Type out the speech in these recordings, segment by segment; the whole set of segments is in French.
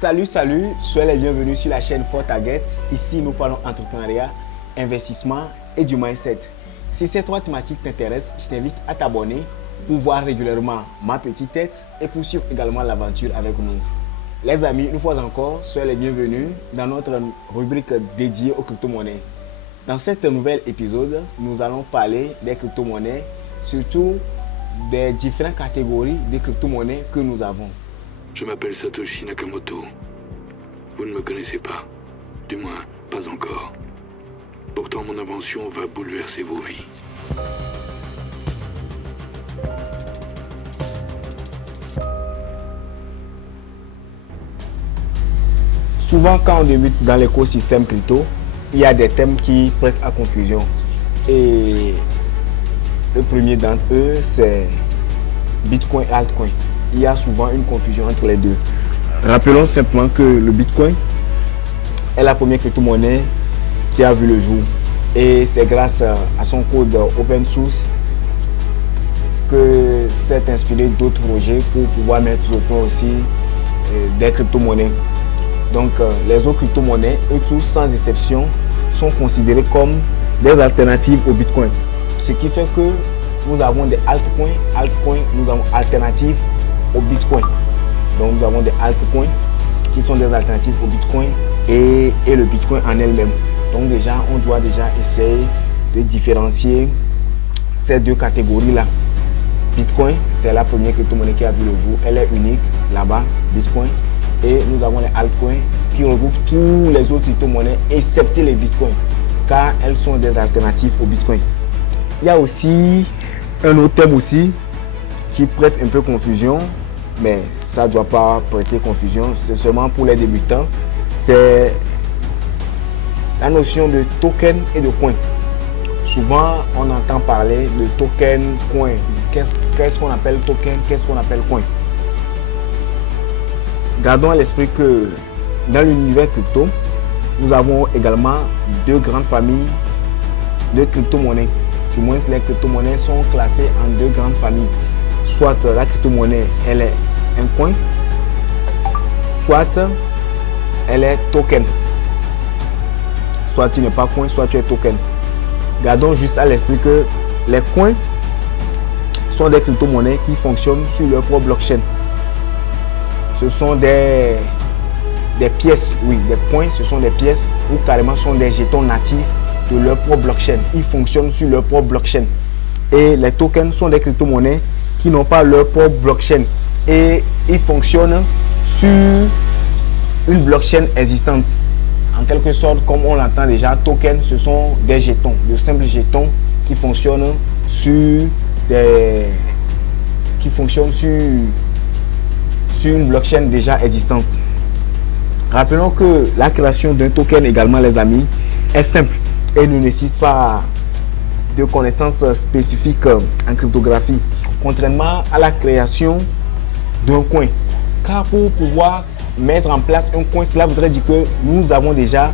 Salut, soyez les bienvenus sur la chaîne Fort Target. Ici, nous parlons entrepreneuriat, investissement et du mindset. Si ces trois thématiques t'intéressent, je t'invite à t'abonner pour voir régulièrement ma petite tête et pour suivre également l'aventure avec nous. Les amis, une fois encore, soyez les bienvenus dans notre rubrique dédiée aux crypto-monnaies. Dans cet nouvel épisode, nous allons parler des crypto-monnaies, surtout des différentes catégories de crypto-monnaies que nous avons. Je m'appelle Satoshi Nakamoto. Vous ne me connaissez pas. Du moins, pas encore. Pourtant, mon invention va bouleverser vos vies. Souvent, quand on débute dans l'écosystème crypto, il y a des thèmes qui prêtent à confusion. Et le premier d'entre eux, c'est Bitcoin et altcoin. Il y a souvent une confusion entre les deux. Rappelons simplement que le Bitcoin est la première crypto-monnaie qui a vu le jour. Et c'est grâce à son code open source que s'est inspiré d'autres projets pour pouvoir mettre au point aussi des crypto-monnaies. Donc les autres crypto-monnaies, eux tous sans exception, sont considérés comme des alternatives au Bitcoin. Ce qui fait que nous avons des altcoins, nous avons alternatives au Bitcoin. Donc nous avons des altcoins qui sont des alternatives au Bitcoin et le Bitcoin en elle-même. Donc déjà, on doit déjà essayer de différencier ces deux catégories-là. Bitcoin, c'est la première crypto-monnaie qui a vu le jour. Elle est unique là-bas, Bitcoin. Et nous avons les altcoins qui regroupent tous les autres crypto-monnaies, excepté les Bitcoins, car elles sont des alternatives au Bitcoin. Il y a aussi un autre thème aussi qui prête un peu confusion, mais ça ne doit pas prêter confusion, c'est seulement pour les débutants. C'est la notion de token et de coin. Souvent, on entend parler de token, coin. Qu'est-ce qu'on appelle token, qu'est-ce qu'on appelle coin? Gardons à l'esprit que dans l'univers crypto, nous avons également deux grandes familles de crypto-monnaies. Du moins, les crypto-monnaies sont classées en deux grandes familles. Soit la crypto-monnaie, elle est un coin, soit elle est token. Soit tu n'es pas coin, soit tu es token. Gardons juste à l'esprit que les coins sont des crypto-monnaies qui fonctionnent sur leur propre blockchain. Ce sont des pièces, oui, des coins, ce sont des pièces ou carrément sont des jetons natifs de leur propre blockchain. Ils fonctionnent sur leur propre blockchain. Et les tokens sont des crypto-monnaies qui n'ont pas leur propre blockchain. Et ils fonctionnent sur une blockchain existante. En quelque sorte, comme on l'entend déjà, tokens, ce sont des jetons, de simples jetons qui fonctionnent sur une blockchain déjà existante. Rappelons que la création d'un token également, les amis, est simple et ne nécessite pas de connaissances spécifiques en cryptographie, contrairement à la création d'un coin. Car pour pouvoir mettre en place un coin, cela voudrait dire que nous avons déjà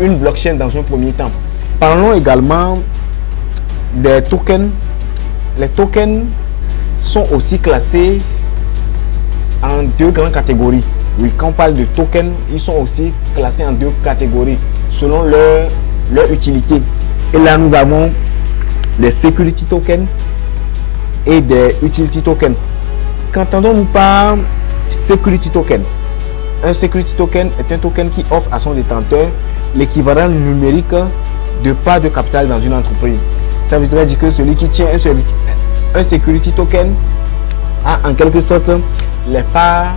une blockchain dans un premier temps. Parlons également des tokens. Les tokens sont aussi classés en deux grandes catégories. Oui, quand on parle de tokens, ils sont aussi classés en deux catégories selon leur utilité. Et là, nous avons des security tokens et des utility tokens. Qu'entendons-nous par security token? Un security token est un token qui offre à son détenteur l'équivalent numérique de part de capital dans une entreprise. Ça veut dire que celui qui tient un security token a en quelque sorte les parts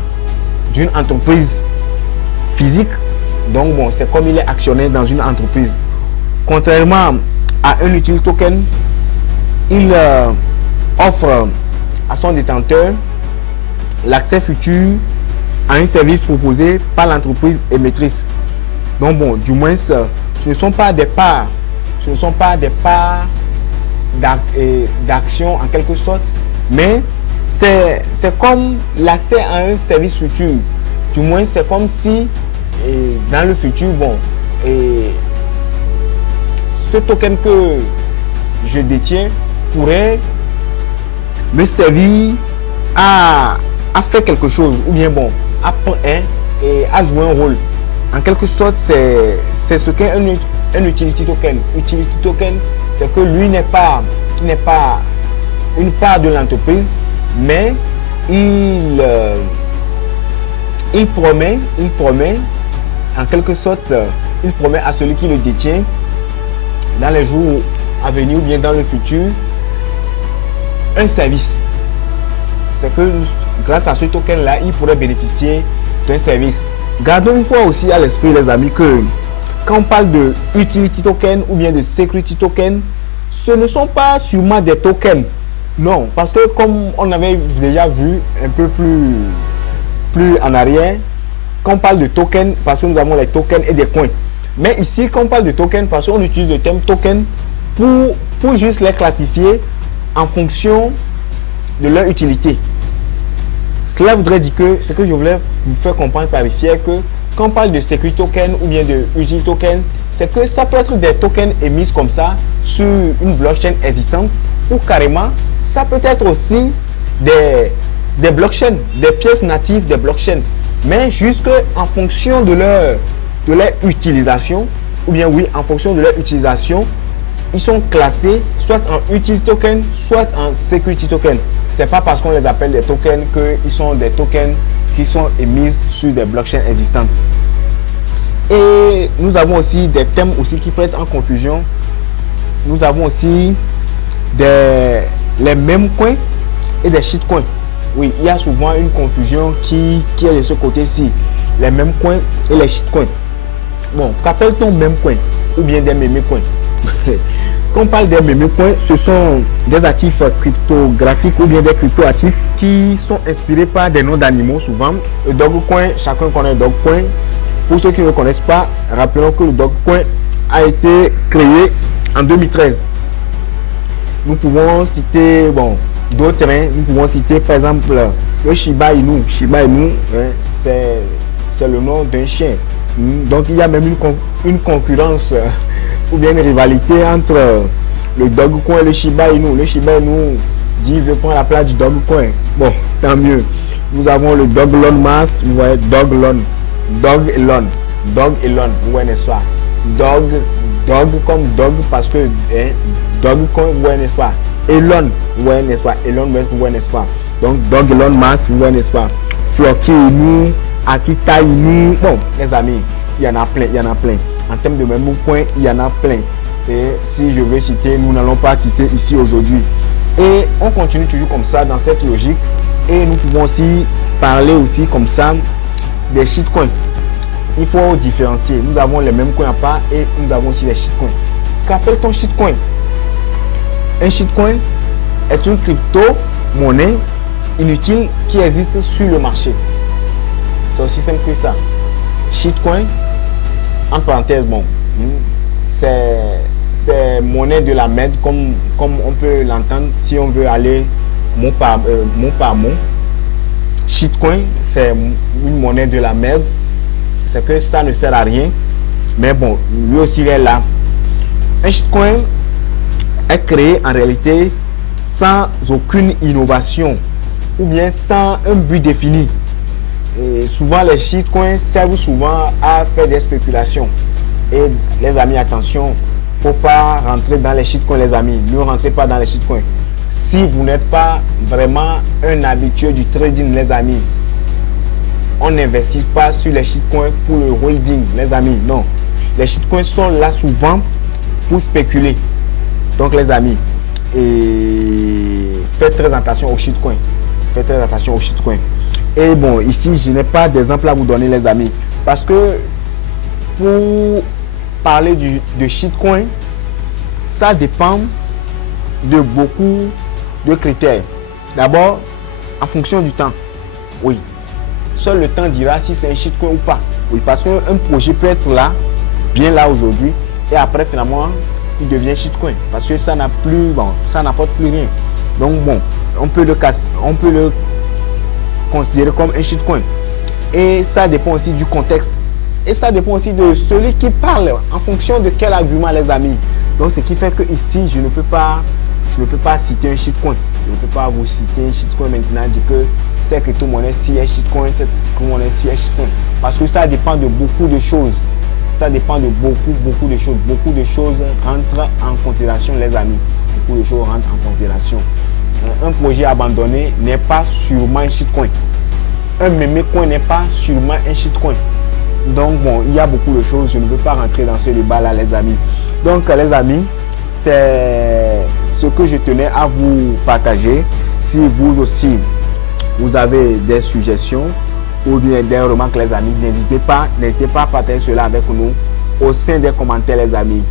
d'une entreprise physique. Donc bon, c'est comme il est actionnaire dans une entreprise. Contrairement à un utility token, il offre à son détenteur l'accès futur à un service proposé par l'entreprise émettrice. Donc bon, du moins, ce ne sont pas des parts, d'action en quelque sorte, mais c'est comme l'accès à un service futur. Du moins, c'est comme si dans le futur, bon, ce token que je détiens pourrait me servir à faire quelque chose, ou bien bon, a joué un rôle. En quelque sorte, c'est ce qu'est un utility token. Utility token, c'est que lui n'est pas une part de l'entreprise, mais il promet en quelque sorte, il promet à celui qui le détient dans les jours à venir ou bien dans le futur un service. C'est que grâce à ce token là, il pourrait bénéficier d'un service. Gardons une fois aussi à l'esprit, les amis, que quand on parle de utility token ou bien de security token, ce ne sont pas sûrement des tokens. Non, parce que comme on avait déjà vu un peu plus en arrière, quand on parle de tokens, parce que nous avons les tokens et des coins. Mais ici, quand on parle de tokens, parce qu'on utilise le terme token pour juste les classifier en fonction de leur utilité. Cela voudrait dire que ce que je voulais vous faire comprendre par ici est que quand on parle de security token ou bien de utility token, c'est que ça peut être des tokens émis comme ça sur une blockchain existante, ou carrément ça peut être aussi des blockchains, des pièces natives des blockchains, mais juste en fonction de leur utilisation, ou bien oui, en fonction de leur utilisation, ils sont classés soit en utility token, soit en security token. C'est pas parce qu'on les appelle des tokens qu'ils sont des tokens qui sont émis sur des blockchains existantes. Et nous avons aussi des thèmes aussi qui peuvent être en confusion. Nous avons aussi les mêmes coins et des shitcoins. Oui, il y a souvent une confusion qui est de ce côté-ci. Les mêmes coins et les shitcoins. Bon, qu'appelle-t-on même coin ou bien des mémé coins? Quand on parle des mémé coins, ce sont des actifs cryptographiques ou bien des cryptoactifs qui sont inspirés par des noms d'animaux souvent. Le Dogecoin, chacun connaît le Dogecoin. Pour ceux qui ne le connaissent pas, rappelons que le Dogecoin a été créé en 2013. Nous pouvons citer d'autres, nous pouvons citer par exemple le Shiba Inu. Shiba Inu, c'est le nom d'un chien. Donc il y a même une concurrence ou bien une rivalité entre le Dogecoin et le Shiba Inu. Le Shiba Inu dit veut prendre la place du Dogecoin. Bon, tant mieux. Nous avons le Dogelon Mars, vous voyez, Dogelon, Dogelon, vous voyez, n'est-ce pas? Dog comme dog parce que Dogecoin, vous voyez, n'est-ce pas? Elon, vous voyez, n'est-ce pas? Elon Musk, vous voyez, n'est-ce pas? Donc Dogelon Mars, vous voyez, n'est-ce pas? Floki Inu, Akita Inu. Bon, les amis, il y en a plein. En termes de même coin, il y en a plein. Et si je veux citer, nous n'allons pas quitter ici aujourd'hui. Et on continue toujours comme ça dans cette logique. Et nous pouvons aussi parler aussi comme ça des shitcoins. Il faut différencier. Nous avons les mêmes coins à part et nous avons aussi les shitcoins. Qu'appelle-t-on shitcoin? Un shitcoin est une crypto-monnaie inutile qui existe sur le marché. C'est aussi simple que ça. Shitcoin, en parenthèse, c'est monnaie de la merde comme on peut l'entendre si on veut aller mot par mot. Shitcoin, c'est une monnaie de la merde. C'est que ça ne sert à rien. Mais bon, lui aussi il est là. Un shitcoin est créé en réalité sans aucune innovation ou bien sans un but défini. Et souvent les shitcoins servent souvent à faire des spéculations. Et les amis, attention, faut pas rentrer dans les shitcoins, les amis. Ne rentrez pas dans les shitcoins. Si vous n'êtes pas vraiment un habitué du trading, les amis, on n'investit pas sur les shitcoins pour le holding, les amis. Non, les shitcoins sont là souvent pour spéculer. Donc les amis, faites très attention aux shitcoins. Faites très attention aux shitcoins. Et bon, ici, je n'ai pas d'exemple à vous donner, les amis. Parce que pour parler de shitcoin, ça dépend de beaucoup de critères. D'abord, en fonction du temps. Oui. Seul le temps dira si c'est un shitcoin ou pas. Oui, parce qu'un projet peut être là, bien là aujourd'hui, et après, finalement, il devient shitcoin. Parce que ça n'a plus, ça n'apporte plus rien. Donc bon, on peut le considéré comme un shitcoin. Et ça dépend aussi du contexte. Et ça dépend aussi de celui qui parle, en fonction de quel argument, les amis. Donc ce qui fait que ici, je ne peux pas citer un shitcoin. Je ne peux pas vous citer un shitcoin maintenant, dire que cette crypto-monnaie si est shitcoin, cette crypto-monnaie si est shitcoin. Parce que ça dépend de beaucoup de choses. Ça dépend de beaucoup de choses. Beaucoup de choses rentrent en considération, les amis. Beaucoup de choses rentrent en considération. Un projet abandonné n'est pas sûrement un shitcoin. Un meme coin n'est pas sûrement un shitcoin. Donc bon, il y a beaucoup de choses. Je ne veux pas rentrer dans ce débat-là, les amis. Donc les amis, c'est ce que je tenais à vous partager. Si vous aussi, vous avez des suggestions ou bien des remarques, les amis, n'hésitez pas à partager cela avec nous au sein des commentaires, les amis.